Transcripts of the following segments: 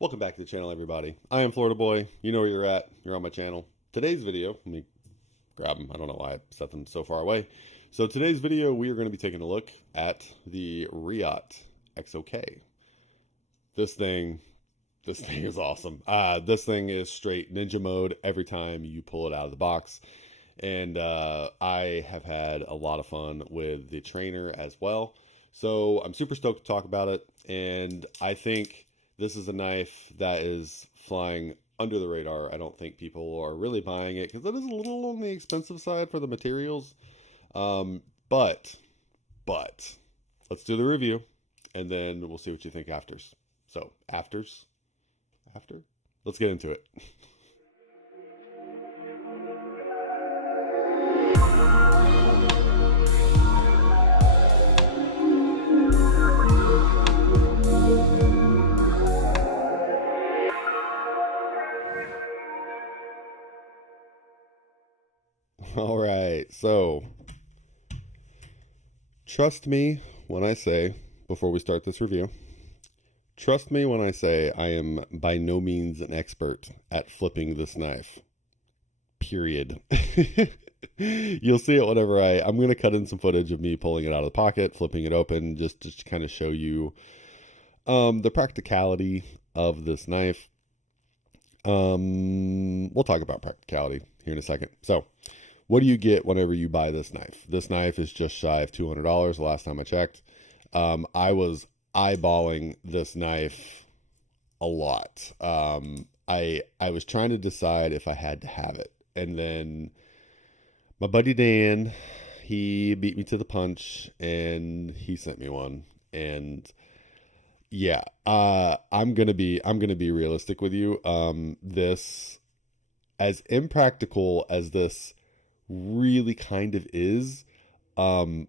Welcome back to the channel, everybody. I am Florida Boy. You know where you're at. You're on my channel. Today's video, let me grab them. I don't know why I set them so far away. So today's video, we are going to be taking a look at the Reate Exo-K. This thing is awesome. This thing is straight ninja mode every time you pull it out of the box. And I have had a lot of fun with the trainer as well. So I'm super stoked to talk about it. And I think this is a knife that is flying under the radar. I don't think people are really buying it because it is a little on the expensive side for the materials. But let's do the review and then we'll see what you think afters. So after, let's get into it. All right, so trust me when I say, before we start this review, trust me when I say I am by no means an expert at flipping this knife. Period. You'll see it whenever I'm going to cut in some footage of me pulling it out of the pocket, flipping it open, just to kind of show you the practicality of this knife. We'll talk about practicality here in a second. So, what do you get whenever you buy this knife? This knife is just shy of $200 the last time I checked. I was eyeballing this knife a lot. I was trying to decide if I had to have it. And then my buddy Dan, he beat me to the punch and he sent me one. And yeah, I'm gonna be realistic with you. This, as impractical as this really kind of is, I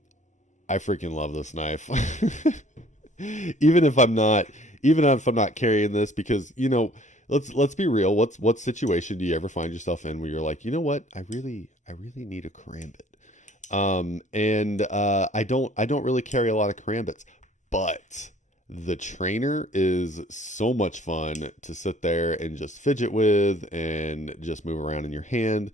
freaking love this knife. even if I'm not carrying this, because let's be real, what situation do you ever find yourself in where you're like, you know what, I really need a karambit. I don't really carry a lot of karambits, but the trainer is so much fun to sit there and just fidget with and just move around in your hand.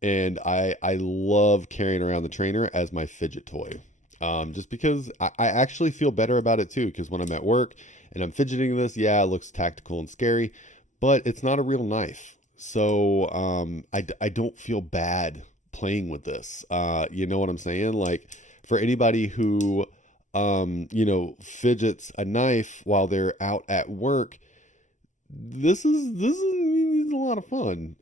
And I love carrying around the trainer as my fidget toy. Just because I actually feel better about it too, because when I'm at work and I'm fidgeting this, yeah, it looks tactical and scary, but it's not a real knife. So I don't feel bad playing with this. You know what I'm saying? Like, for anybody who fidgets a knife while they're out at work, this is a lot of fun.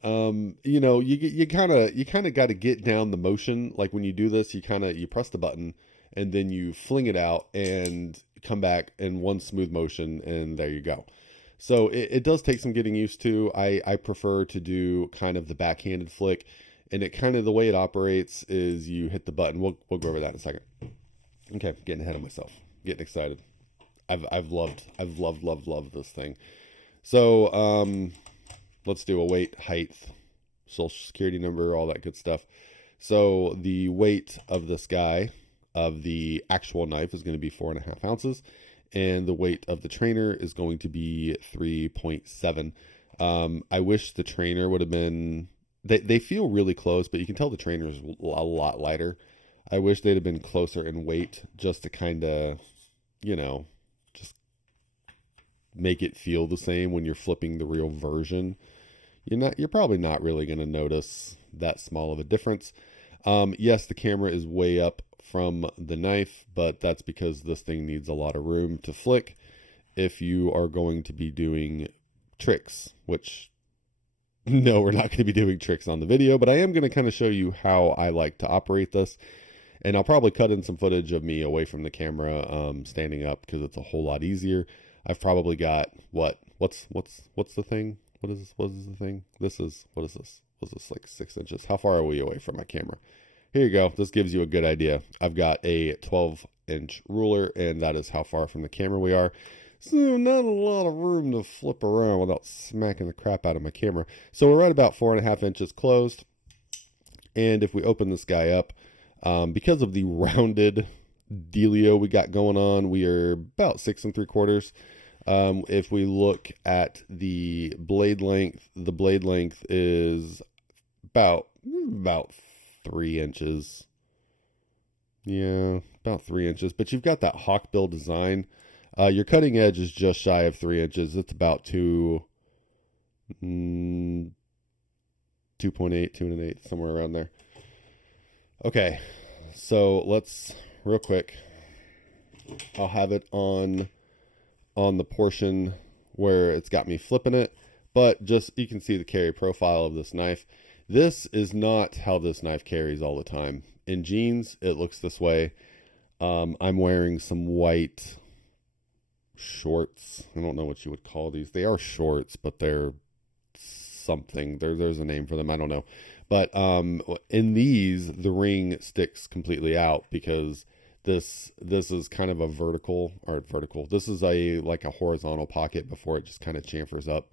You kind of got to get down the motion. Like when you do this, you press the button and then you fling it out and come back in one smooth motion, and there you go. So it does take some getting used to. I prefer to do kind of the backhanded flick, and it kind of, the way it operates is you hit the button. We'll go over that in a second. Okay, getting ahead of myself, getting excited. I've loved this thing. So let's do a weight, height, social security number, all that good stuff. So the weight of this guy, of the actual knife, is going to be 4.5 ounces, and the weight of the trainer is going to be 3.7. I wish the trainer would have been, they feel really close, but you can tell the trainer is a lot lighter. I wish they'd have been closer in weight, just to kind of, just make it feel the same when you're flipping the real version. You're probably not really going to notice that small of a difference. Yes, the camera is way up from the knife, but that's because this thing needs a lot of room to flick if you are going to be doing tricks, which, no, we're not going to be doing tricks on the video, but I am going to kind of show you how I like to operate this. And I'll probably cut in some footage of me away from the camera, standing up, because it's a whole lot easier. I've probably got what's the thing? What is the thing? What is this? Was this like 6 inches? How far are we away from my camera? Here you go. This gives you a good idea. I've got a 12-inch ruler, and that is how far from the camera we are. So not a lot of room to flip around without smacking the crap out of my camera. So we're right about 4.5 inches closed. And if we open this guy up, because of the rounded dealio we got going on, we are about 6 3/4. If we look at the blade length is about 3 inches. Yeah, about 3 inches. But you've got that hawkbill design. Your cutting edge is just shy of 3 inches. It's about 2.8, 2.8, somewhere around there. Okay, so let's real quick. I'll have it on the portion where it's got me flipping it, but just you can see the carry profile of this knife. This is not how this knife carries all the time. In jeans, it looks this way. I'm wearing some white shorts. I don't know what you would call these. They are shorts, but they're something. There's a name for them. I don't know. But in these, the ring sticks completely out because this is kind of a vertical. This is like a horizontal pocket before it just kind of chamfers up.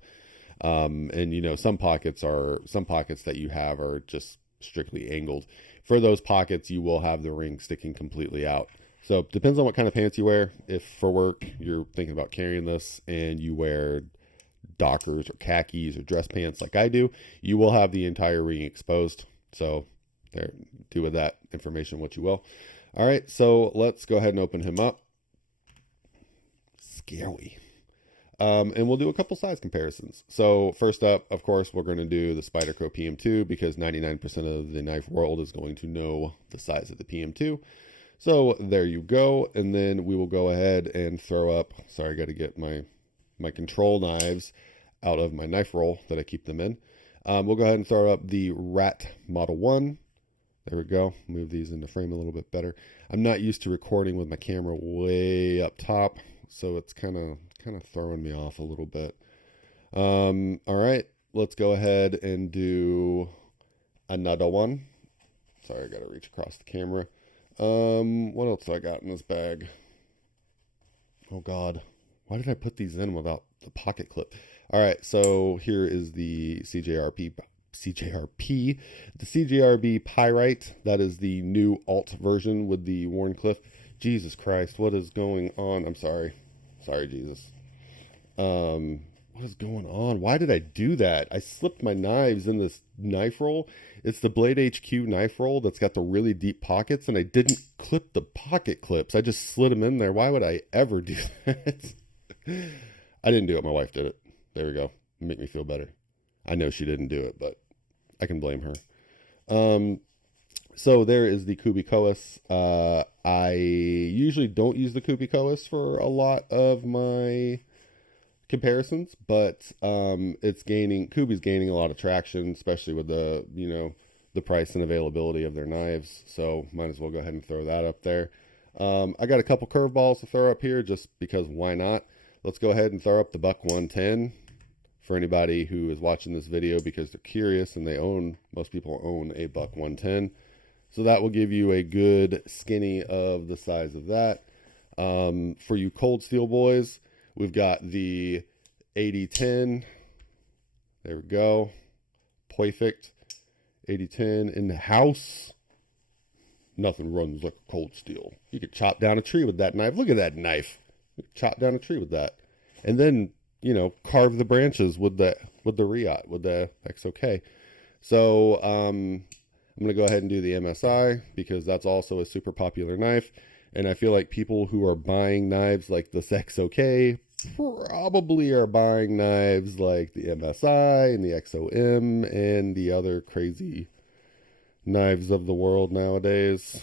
And you know, some pockets that you have are just strictly angled. For those pockets, you will have the ring sticking completely out. So depends on what kind of pants you wear. If for work you're thinking about carrying this and you wear Dockers or khakis or dress pants like I do, you will have the entire ring exposed. So there, do with that information what you will. All right, so let's go ahead and open him up. Scary. And we'll do a couple size comparisons. So first up, of course, we're going to do the Spyderco PM2 because 99% of the knife world is going to know the size of the PM2. So there you go. And then we will go ahead and throw up, sorry, I got to get my control knives out of my knife roll that I keep them in. We'll go ahead and throw up the Rat Model 1. There we go. Move these into frame a little bit better. I'm not used to recording with my camera way up top, so it's kind of throwing me off a little bit. All right, let's go ahead and do another one. Sorry, I got to reach across the camera. What else do I got in this bag? Oh God, why did I put these in without the pocket clip? All right, so here is the CJRP, the CJRB Pyrite. That is the new alt version with the Warncliffe. Jesus Christ, what is going on? I'm sorry, Jesus. What is going on? Why did I do that? I slipped my knives in this knife roll. It's the Blade HQ knife roll that's got the really deep pockets, and I didn't clip the pocket clips. I just slid them in there. Why would I ever do that? I didn't do it. My wife did it. There we go. Make me feel better. I know she didn't do it, but I can blame her. So there is the Kubikoas. I usually don't use the Kubikoas for a lot of my comparisons, but Kubi's gaining a lot of traction, especially with the price and availability of their knives. So might as well go ahead and throw that up there. I got a couple curveballs to throw up here just because why not? Let's go ahead and throw up the Buck 110 for anybody who is watching this video because they're curious and most people own a Buck 110. So that will give you a good skinny of the size of that. For you cold steel boys, we've got the 8010. There we go. Perfect. 8010 in the house. Nothing runs like a cold steel. You could chop down a tree with that knife. Look at that knife. Chop down a tree with that. And then, carve the branches with the Reate, with the Exo-K. So, I'm going to go ahead and do the MSI because that's also a super popular knife. And I feel like people who are buying knives like this Exo-K probably are buying knives like the MSI and the XOM and the other crazy knives of the world nowadays.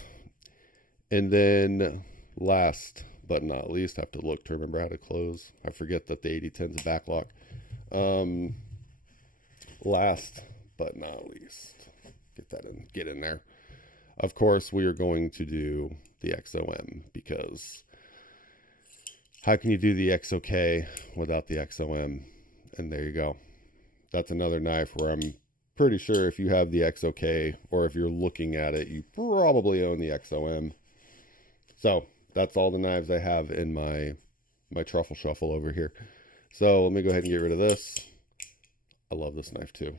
And then last but not least, I have to look to remember how to close. I forget that the 8010 is a backlock. Last but not least, get in there. Of course, we are going to do the XOM because how can you do the Exo-K without the XOM? And there you go. That's another knife where I'm pretty sure if you have the Exo-K or if you're looking at it, you probably own the XOM. So that's all the knives I have in my truffle shuffle over here. So let me go ahead and get rid of this. I love this knife too.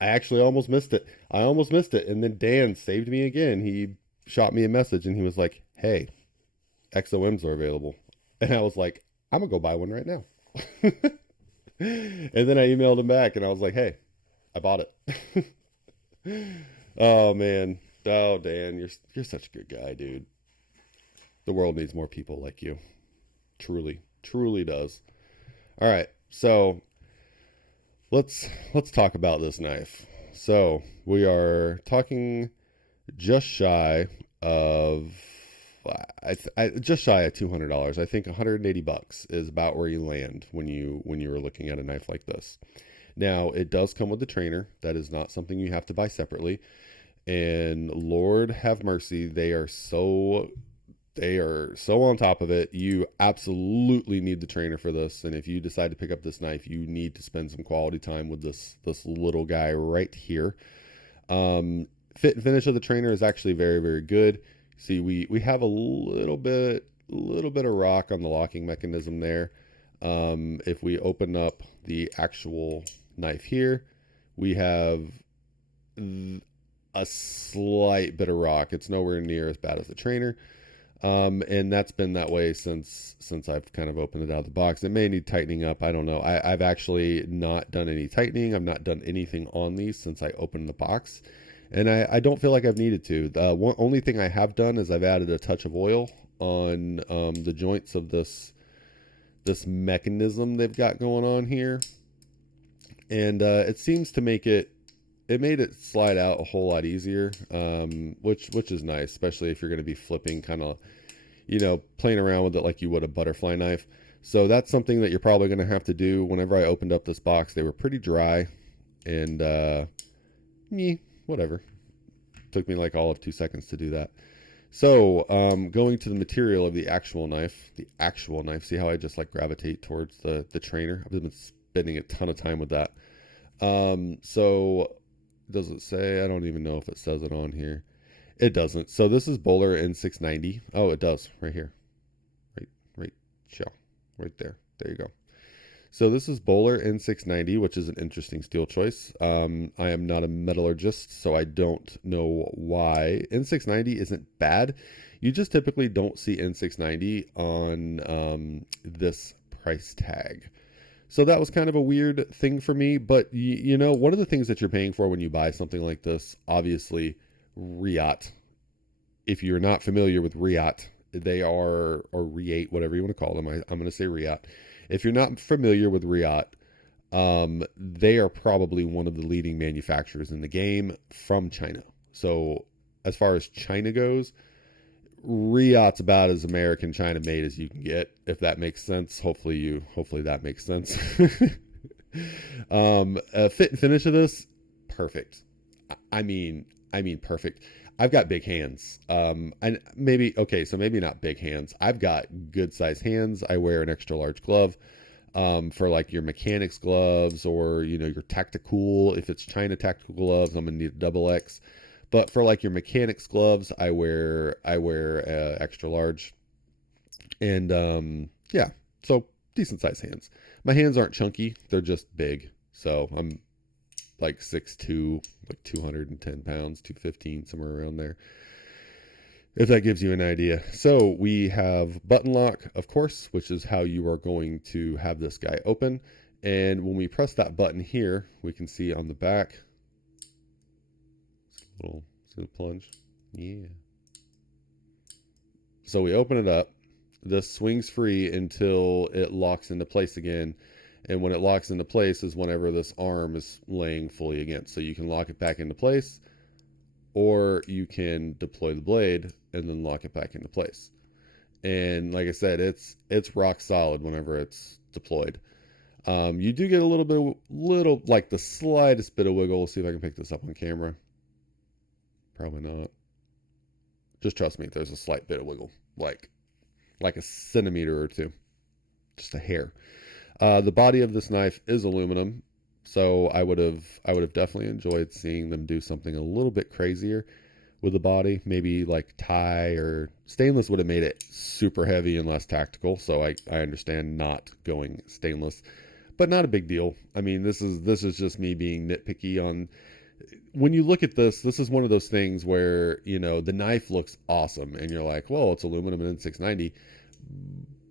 I actually almost missed it. And then Dan saved me again. He shot me a message and he was like, hey, XOMs are available. And I was like, I'm gonna go buy one right now. And then I emailed him back and I was like, hey, I bought it. Oh man. Oh Dan, you're such a good guy, dude. The world needs more people like you. Truly, truly does. All right, so let's talk about this knife. So we are talking just shy of just shy of $200. I think $180 is about where you land when you are looking at a knife like this. Now it does come with the trainer. That is not something you have to buy separately. And Lord have mercy, they are so on top of it. You absolutely need the trainer for this. And if you decide to pick up this knife, you need to spend some quality time with this little guy right here. Fit and finish of the trainer is actually very, very good. See, we have a little bit of rock on the locking mechanism there. If we open up the actual knife here, we have a slight bit of rock. It's nowhere near as bad as the trainer. And that's been that way since I've kind of opened it out of the box. It may need tightening up. I don't know. I've actually not done any tightening. I've not done anything on these since I opened the box. And I don't feel like I've needed to. The only thing I have done is I've added a touch of oil on the joints of this mechanism they've got going on here. And it seems to make it made it slide out a whole lot easier, which is nice, especially if you're going to be flipping, kind of, playing around with it like you would a butterfly knife. So that's something that you're probably going to have to do. Whenever I opened up this box, they were pretty dry, and whatever. Took me like all of 2 seconds to do that. So going to the material of the actual knife. See how I just like gravitate towards the trainer? I've been spending a ton of time with that. So does it say? I don't even know if it says it on here. It doesn't. So this is Bowler N690. Oh, it does right here. Right there. There you go. So this is Bowler N690, which is an interesting steel choice. I am not a metallurgist, so I don't know why. N690 isn't bad. You just typically don't see N690 on this price tag. So that was kind of a weird thing for me. But, one of the things that you're paying for when you buy something like this, obviously, Reate. If you're not familiar with Reate, they are, or Reate, whatever you want to call them. I'm going to say Reate. If you're not familiar with Reate, they are probably one of the leading manufacturers in the game from China. So as far as China goes, Reate's about as American China made as you can get, if that makes sense. Hopefully that makes sense. Fit and finish of this, perfect. I mean perfect. I've got big hands. And maybe not big hands. I've got good sized hands. I wear an extra large glove for like your mechanics gloves, or your tactical. If it's China tactical gloves, I'm gonna need a double X. But for like your mechanics gloves, I wear extra large. And so decent sized hands. My hands aren't chunky; they're just big. So I'm like 6'2", like 210 pounds, 215, somewhere around there, if that gives you an idea. So we have button lock, of course, which is how you are going to have this guy open. And when we press that button here, we can see on the back, little plunge. Yeah. So we open it up. This swings free until it locks into place again. And when it locks into place is whenever this arm is laying fully against. So you can lock it back into place, or you can deploy the blade and then lock it back into place. And like I said, it's rock solid whenever it's deployed. You do get a little like the slightest bit of wiggle. We'll see if I can pick this up on camera. Probably not. Just trust me, there's a slight bit of wiggle, like a centimeter or two, just a hair. The body of this knife is aluminum, so I would have definitely enjoyed seeing them do something a little bit crazier with the body. Maybe like tie, or stainless would have made it super heavy and less tactical. So I understand not going stainless, but not a big deal. I mean, this is just me being nitpicky on. When you look at this is one of those things where the knife looks awesome, and you're like, well, it's aluminum and N690.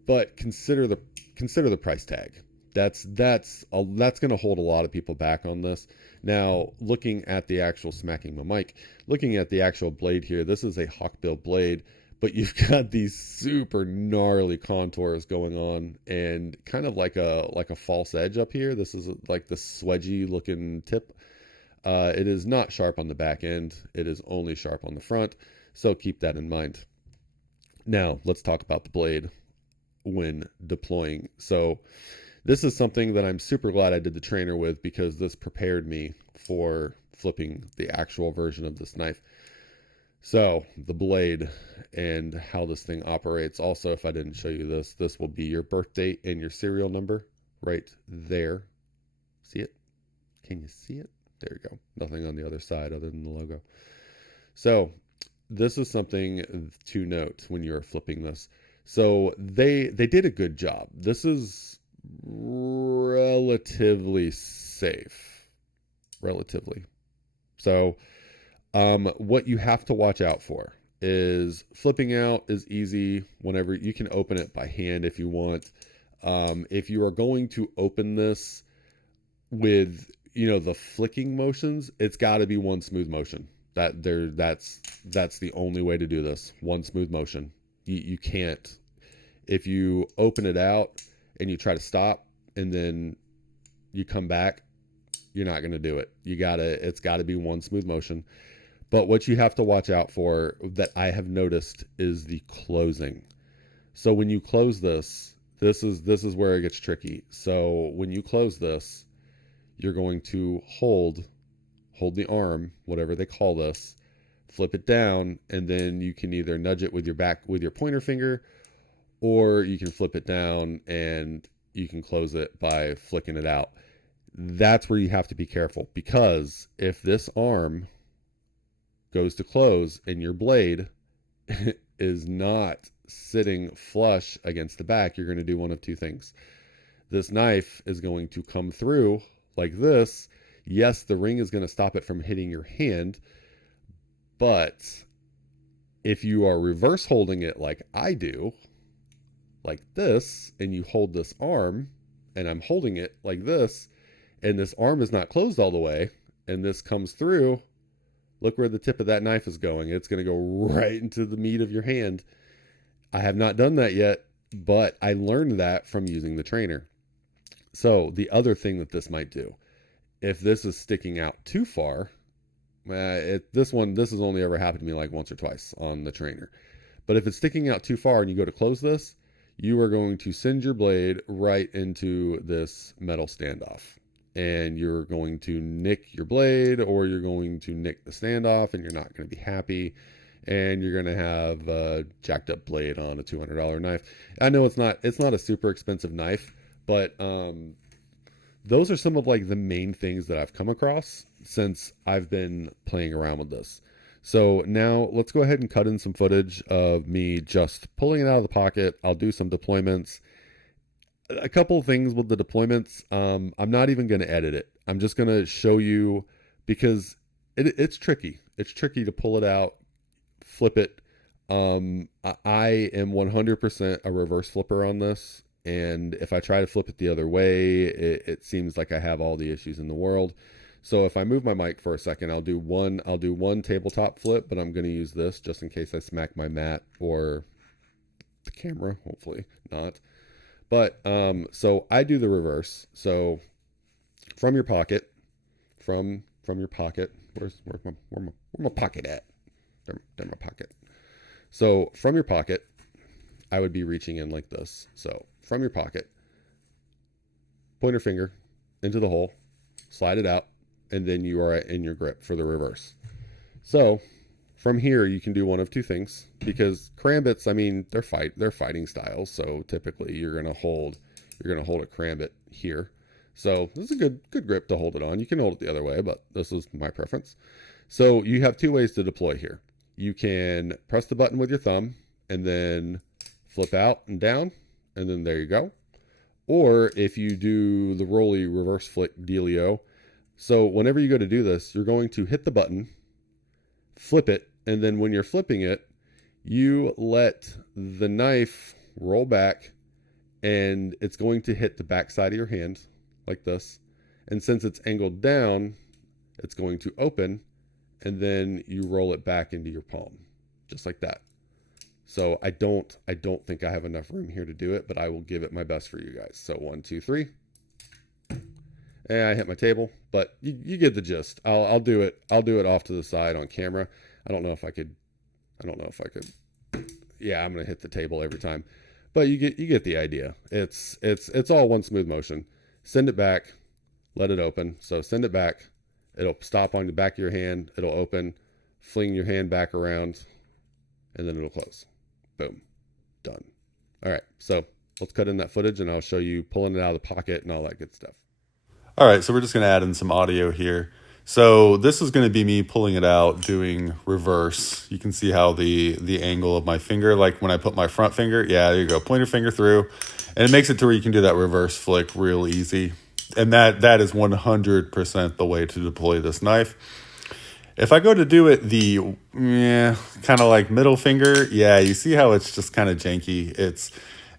but consider the price tag. That's going to hold a lot of people back on this. Now, looking at the actual smacking my mic, looking at the actual blade here, this is a hawkbill blade, but you've got these super gnarly contours going on and kind of like a false edge up here. This is like the swedgy looking tip. It is not sharp on the back end. It is only sharp on the front. So keep that in mind. Now, let's talk about the blade when deploying. So this is something that I'm super glad I did the trainer with, because this prepared me for flipping the actual version of this knife. So the blade and how this thing operates. Also, if I didn't show you this, this will be your birth date and your serial number right there. See it? Can you see it? There you go. Nothing on the other side other than the logo. So this is something to note when you're flipping this. So they did a good job. This is relatively safe. Relatively. So what you have to watch out for is flipping out is easy whenever you can open it by hand if you want. If you are going to open this with, you know, the flicking motions, it's got to be one smooth motion. That's the only way to do this. One smooth motion. You can't, if you open it out and you try to stop and then you come back, you're not going to do it. It's got to be one smooth motion. But what you have to watch out for that I have noticed is the closing. So when you close this is where it gets tricky. So when you close this, you're going to hold the arm, whatever they call this, flip it down, and then you can either nudge it with your pointer finger, or you can flip it down and you can close it by flicking it out. That's where you have to be careful, because if this arm goes to close and your blade is not sitting flush against the back, you're going to do one of two things. This knife is going to come through like this. Yes, the ring is going to stop it from hitting your hand, but if you are reverse holding it like I do, like this, and you hold this arm, and I'm holding it like this, and this arm is not closed all the way, and this comes through, look where the tip of that knife is going. It's going to go right into the meat of your hand. I have not done that yet, but I learned that from using the trainer. So the other thing that this might do, if this is sticking out too far, this has only ever happened to me like once or twice on the trainer. But if it's sticking out too far and you go to close this, you are going to send your blade right into this metal standoff. And you're going to nick your blade, or you're going to nick the standoff, and you're not going to be happy. And you're going to have a jacked up blade on a $200 knife. I know it's not a super expensive knife, but those are some of like the main things that I've come across since I've been playing around with this. So now let's go ahead and cut in some footage of me just pulling it out of the pocket. I'll do some deployments. A couple of things with the deployments. I'm not even going to edit it. I'm just going to show you, because it's tricky. It's tricky to pull it out, flip it. I am 100% a reverse flipper on this. And if I try to flip it the other way, it seems like I have all the issues in the world. So if I move my mic for a second, I'll do one tabletop flip, but I'm going to use this just in case I smack my mat or the camera. Hopefully not. But so I do the reverse. So from your pocket, from your pocket. Where's my pocket at? There my pocket. So from your pocket, I would be reaching in like this. So from your pocket, pointer finger into the hole, slide it out, and then you are in your grip for the reverse. So from here, you can do one of two things, because karambits, I mean, they're fighting styles. So typically you're going to hold a karambit here. So this is a good grip to hold it on. You can hold it the other way, but this is my preference. So you have two ways to deploy here. You can press the button with your thumb and then flip out and down, and then there you go. Or if you do the rolly reverse flick dealio, so whenever you go to do this, you're going to hit the button, flip it, and then when you're flipping it, you let the knife roll back and it's going to hit the back side of your hand like this. And since it's angled down, it's going to open, and then you roll it back into your palm, just like that. So I don't think I have enough room here to do it, but I will give it my best for you guys. So 1, 2, 3. And I hit my table, but you get the gist. I'll do it off to the side on camera. I don't know if I could. Yeah, I'm gonna hit the table every time, but you get the idea. It's all one smooth motion. Send it back, let it open. So send it back. It'll stop on the back of your hand. It'll open, fling your hand back around, and then it'll close. Boom, done. All right, so let's cut in that footage, and I'll show you pulling it out of the pocket and all that good stuff. All right, so we're just going to add in some audio here. So this is going to be me pulling it out, doing reverse. You can see how the angle of my finger, like when I put my front finger, yeah, there you go, pointer finger through, and it makes it to where you can do that reverse flick real easy. And that is 100% the way to deploy this knife. If I go to do it the kind of like middle finger, yeah, you see how it's just kind of janky.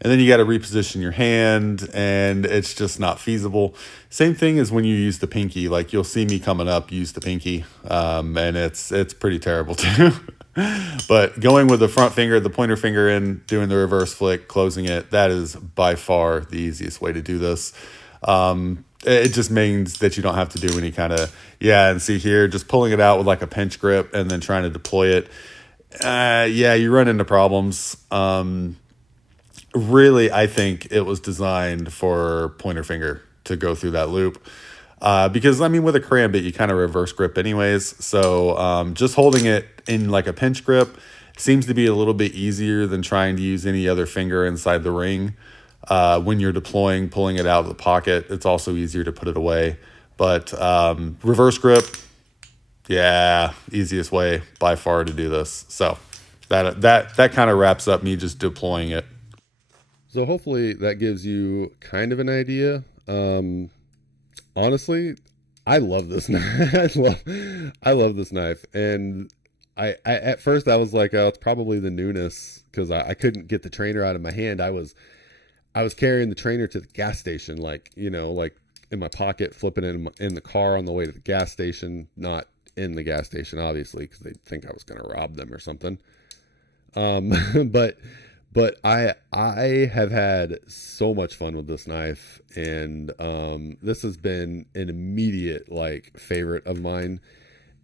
And then you got to reposition your hand, and it's just not feasible. Same thing as when you use the pinky. Like you'll see me coming up, use the pinky, and it's pretty terrible too. But going with the front finger, the pointer finger in, doing the reverse flick, closing it, that is by far the easiest way to do this. It just means that you don't have to do any kind of, and see here, just pulling it out with like a pinch grip and then trying to deploy it. You run into problems. Really, I think it was designed for pointer finger to go through that loop. Because, I mean, with a karambit, you kind of reverse grip anyways. So just holding it in like a pinch grip seems to be a little bit easier than trying to use any other finger inside the ring. When you're deploying, pulling it out of the pocket, it's also easier to put it away. But reverse grip, easiest way by far to do this. So that kind of wraps up me just deploying it. So hopefully that gives you kind of an idea. Honestly, I love this knife. I love this knife. And I at first I was like, oh, it's probably the newness, because I couldn't get the trainer out of my hand. I was carrying the trainer to the gas station, like in my pocket, flipping it in the car on the way to the gas station, not in the gas station, obviously, because they'd think I was going to rob them or something. But I have had so much fun with this knife, and this has been an immediate favorite of mine.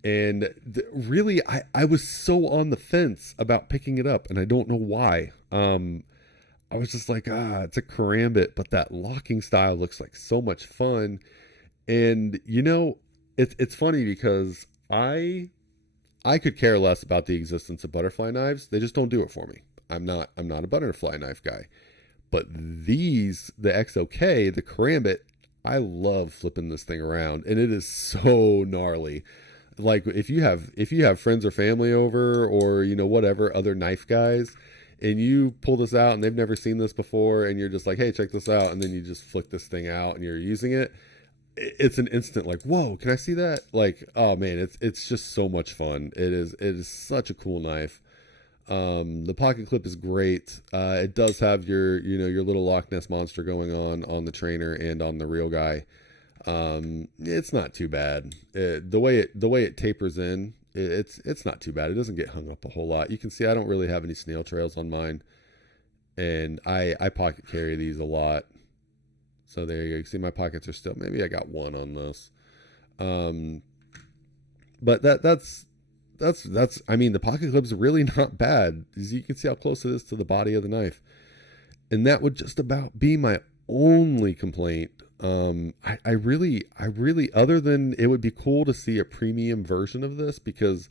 And really, I was so on the fence about picking it up, and I don't know why. I was just like, it's a karambit, but that locking style looks like so much fun. And it's funny because I could care less about the existence of butterfly knives. They just don't do it for me. I'm not a butterfly knife guy. But the Exo-K, the karambit, I love flipping this thing around, and it is so gnarly. Like if you have friends or family over, or whatever, other knife guys, and you pull this out and they've never seen this before, and you're just like, hey, check this out, and then you just flick this thing out and you're using it, it's an instant like, whoa, can I see that? Like, oh man, it's just so much fun. It is such a cool knife. The pocket clip is great. It does have your little Loch Ness monster going on the trainer and on the real guy. It's not too bad. The way it tapers in, it's not too bad. It doesn't get hung up a whole lot. You can see I don't really have any snail trails on mine, and I pocket carry these a lot. So there you go. You see my pockets are still, maybe I got one on this. But that's I mean, the pocket clip's really not bad. As you can see how close it is to the body of the knife. And that would just about be my only complaint. I really, other than it would be cool to see a premium version of this, because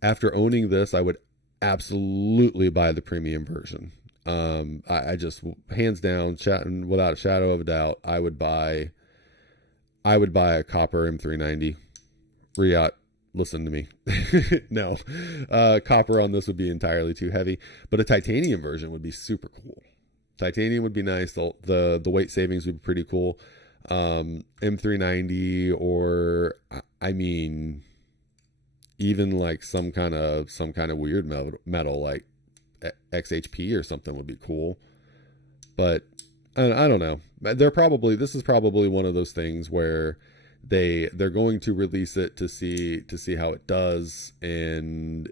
after owning this, I would absolutely buy the premium version. I just, hands down, chatting without a shadow of a doubt, I would buy a copper M390. Reate, listen to me. No, copper on this would be entirely too heavy, but a titanium version would be super cool. Titanium would be nice. The weight savings would be pretty cool. M390, or I mean, even like some kind of weird metal like XHP or something would be cool. But I don't know. This is probably one of those things where they're going to release it to see how it does, and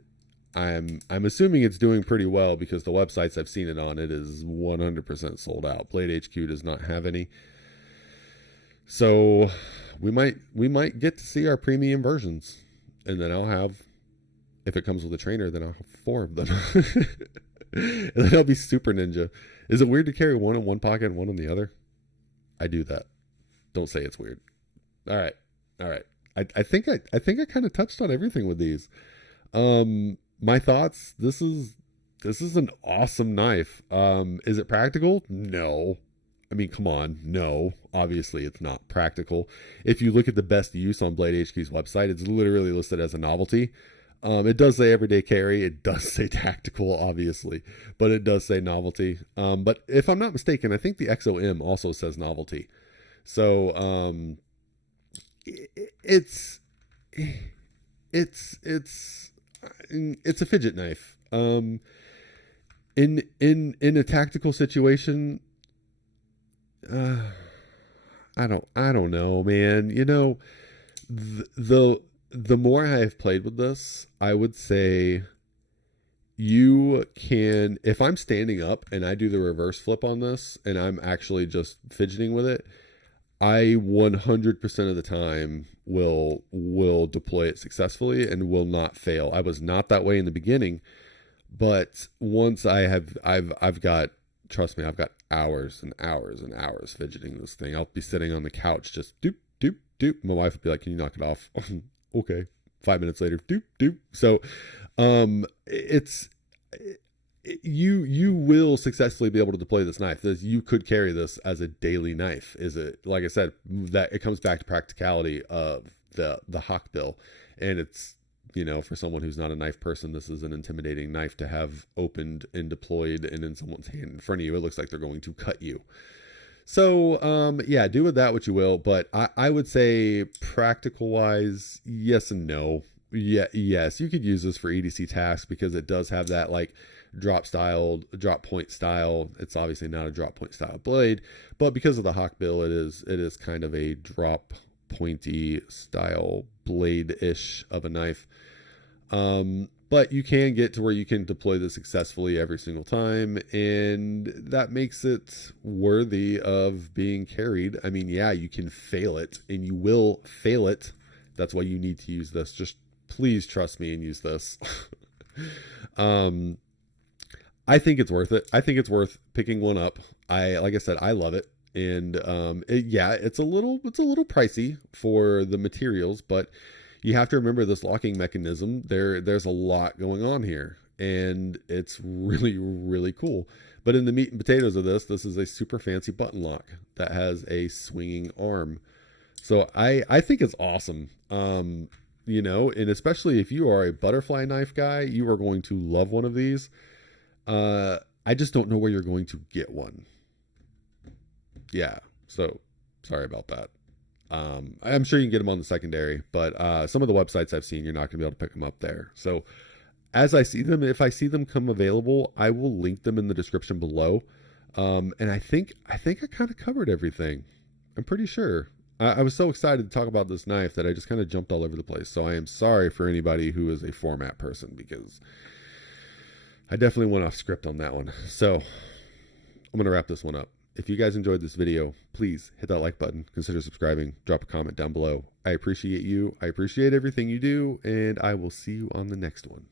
I'm assuming it's doing pretty well because the websites I've seen it on, it is 100% sold out. Blade HQ does not have any. So we might get to see our premium versions, and then I'll have, if it comes with a trainer, then I'll have 4 of them. And then I'll be super ninja. Is it weird to carry one in one pocket and one in the other? I do that. Don't say it's weird. All right. I think I kind of touched on everything with these. My thoughts. This is an awesome knife. Is it practical? No. I mean, come on. No, obviously it's not practical. If you look at the best use on Blade HQ's website, it's literally listed as a novelty. It does say everyday carry. It does say tactical, obviously, but it does say novelty. But if I'm not mistaken, I think the Exo-M also says novelty. So it's a fidget knife. In a tactical situation, I don't know, man. You know, the more I have played with this, I would say you can, if I'm standing up and I do the reverse flip on this and I'm actually just fidgeting with it, I 100% of the time will deploy it successfully and will not fail. I was not that way in the beginning, but once I've got, trust me, I've got hours and hours and hours fidgeting this thing. I'll be sitting on the couch just doop doop doop. My wife would be like, "Can you knock it off?" Okay. 5 minutes later, doop doop. So it's you will successfully be able to deploy this knife. You could carry this as a daily knife. Is it, like I said, that it comes back to practicality of the hawk bill, and it's, you know, for someone who's not a knife person, this is an intimidating knife to have opened and deployed and in someone's hand in front of you. It looks like they're going to cut you. So, yeah, do with that what you will. But I would say practical wise, yes and no. Yeah, yes, you could use this for EDC tasks because it does have that like drop point style. It's obviously not a drop point style blade, but because of the hawk bill, it is kind of a drop pointy style blade-ish of a knife. But you can get to where you can deploy this successfully every single time, and that makes it worthy of being carried. I mean, yeah, you can fail it, and you will fail it. That's why you need to use this. Just please trust me and use this. I think it's worth it. I think it's worth picking one up. Like I said, I love it. And it's a little pricey for the materials, but you have to remember this locking mechanism. There's a lot going on here, and it's really, really cool. But in the meat and potatoes of this is a super fancy button lock that has a swinging arm. So I think it's awesome. You know, and especially if you are a butterfly knife guy, you are going to love one of these. I just don't know where you're going to get one. Yeah, so sorry about that. I'm sure you can get them on the secondary, but some of the websites I've seen, you're not going to be able to pick them up there. So as I see them, if I see them come available, I will link them in the description below. And I think I kind of covered everything. I'm pretty sure. I was so excited to talk about this knife that I just kind of jumped all over the place. So I am sorry for anybody who is a format person, because I definitely went off script on that one. So I'm going to wrap this one up. If you guys enjoyed this video, please hit that like button, consider subscribing, drop a comment down below. I appreciate you. I appreciate everything you do, and I will see you on the next one.